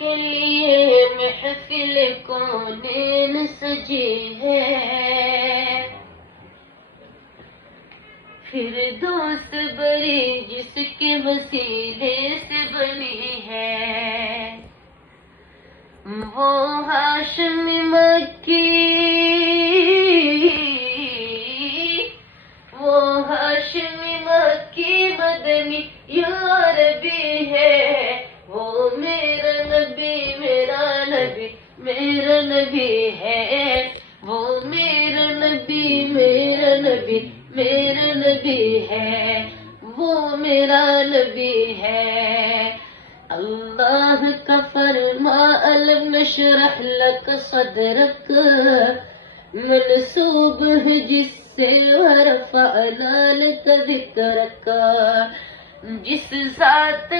کے لیے محفل کونین سجی ہے، فردوس بری جس کے وسیلے سے بنی ہے، وہ ہاشمی مکی، وہ ہاشمی مکی مدنی یا عربی ہے، وہ میرا نبی میرا نبی میرا نبی ہے، وہ میرا نبی میرا نبی میرا نبی ہے، وہ میرا نبی ہے۔ اللہ کا فرما الم نشرح لک صدرک منسوب ہے جس سے ورفعنا لک ذکرک، جس ذات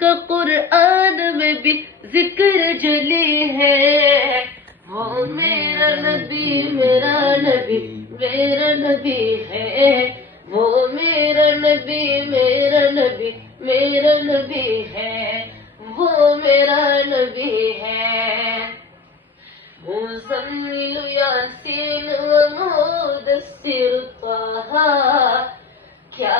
کا قرآن میں بھی ذکر جلی ہے، وہ میرا نبی میرا نبی میرا نبی ہے، وہ میرا نبی میرا نبی میرا نبی ہے، وہ میرا نبی ہے۔ مزمل یاسین و مدثر طہ، کیا